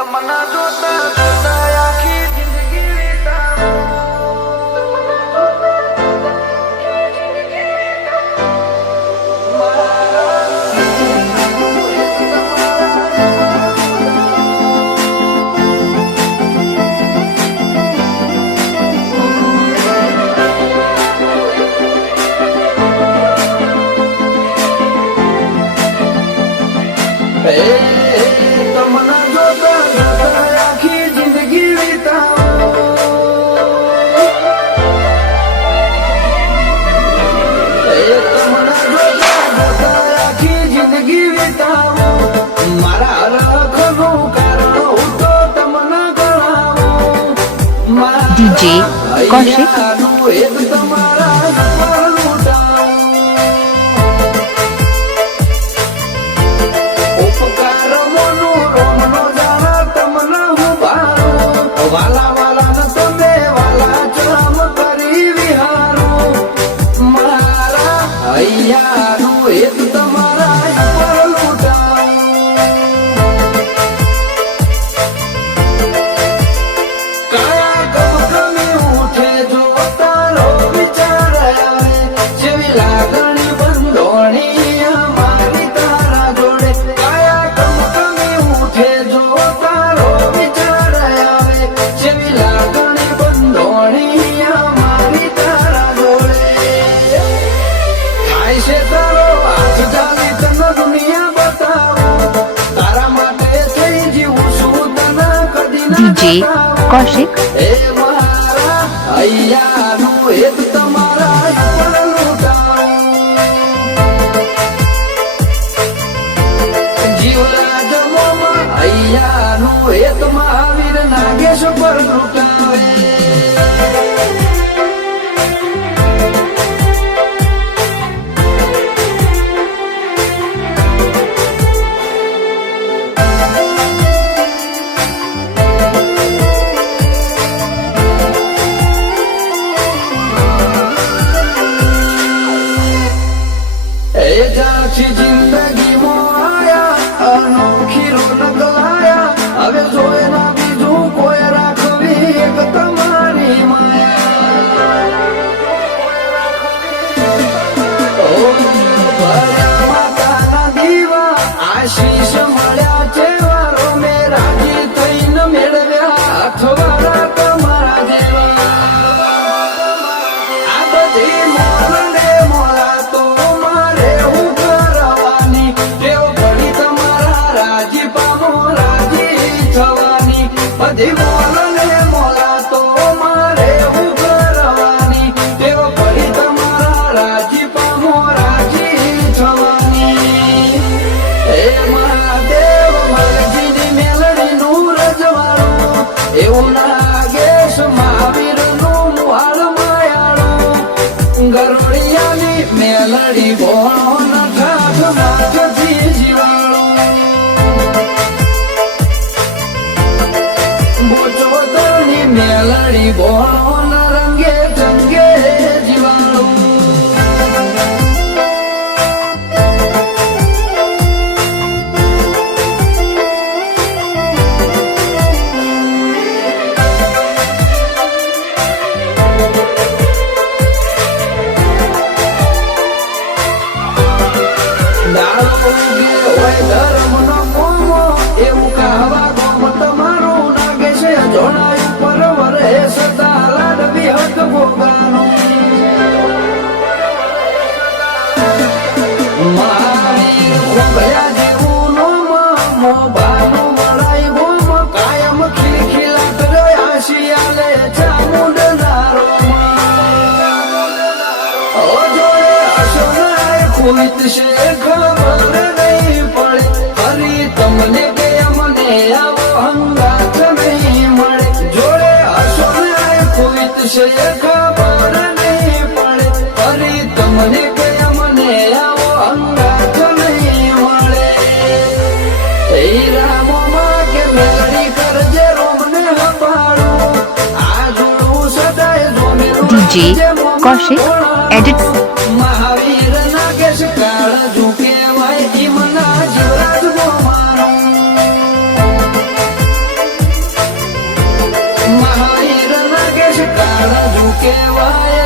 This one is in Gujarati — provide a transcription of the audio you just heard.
તમના જોતા જોતા આખી જિંદગી વિતાવો તમના જોતા જોતા આખી જિંદગી વિતાવો તમના જોતા જોતા આખી જિંદગી વિતાવો મારા રખનું કારણ હું તો તમને ગણાવો DJ કૌશિક એક તમારા ઉપર લૂંટાવું ઉપકાર મોનો રોમનો જાણા તમને હું ભારું વાલા વાલા ન તમે વાલા ચમ કરી વિહારું મારા હૈયાનું એક તમારા ઉપર લૂંટાવું કાયા કમકમી ઉઠે જો તારો વિચાર આવે જેવી લાગણી બંધોણી અમારી તારા જોડે કાયા કમકમી ઉઠે જો તારો વિચાર આવે જેવી લાગણી બંધોણી અમારી તારા જોડે થાય છે તારો હાથ ચાલી તને દુનિયા બતાવો તારા માટે થઈ જીવું છું તને કદી ના DJ કૌશિક એ મારા હૈયાનું એક તમારા ઉપર લૂંટાવું જીવરાજ મોમાં હૈયાનું એક મહાવીર નાગેશ પર લૂંટાવે એ જાછી જિંદગીમાં આયા અનોખી રોનક લાયા હવે જોઈ ના બીજું કોઈ રાખવી એક તમારી માયા ઓ ભર્યા માતાના દીવા આશીષ મળ્યા ચેવારો મેં રાજી થઈને મેળવ્યા અથવારા તમારા જેવા આ બધી મોરડે મોરા તો મારે હું કરવાની ટેવ પડી તમારા રાજી પામો રાજી થવાની બધી મોરડે મોરા તો મારે હું કરવાની ટેવ પડી તમારા રાજી પામો રાજી થવાની હે મહાદેવ મરજીની મેલડીનું રજવાડું એવું નાગેશ મહાવીરનું મુહાળ માયાળું ગરુડિયાની મેલડી ભોણો નખાઠ નાથથી જીવાળું બોચોતરની મેલડી ભોણો ન રંગે ચંગે જીવાળું દારૂ ઉગે હોય ધર્મનો કોમો એવું કહેવા ગોમ તમારું નાગે છે જોડાયું પરવર હે સદા લાડવી હક ભોગાનું મારી ખોભયા જેવું નોમ મોભાનું વળાઈ ગોમ કાયમ ખીલખીલાટ રહ્યા શિયાલે ચામુંડના રોમાં ઓ જોડે અસોનાય ખુલિત છે ખબર નહીં પડે ફરી તમને કે અમને આવો હંગાત નહીં મળે જોડે અસોનાય ખુલિત છે ખબર નહીં પડે ફરી તમને કે અમને આવો હંગાત નહીં મળે એ રામોમાં કે મેલડી કરજે રોમને હપાડું આ જોડું સદાય જોમેલું DJ કૌશિક edit મહાવીર નાગેશ કાળ ઝૂકે વાય ઈમના જીવરાજ ગોમાનો કહેવાય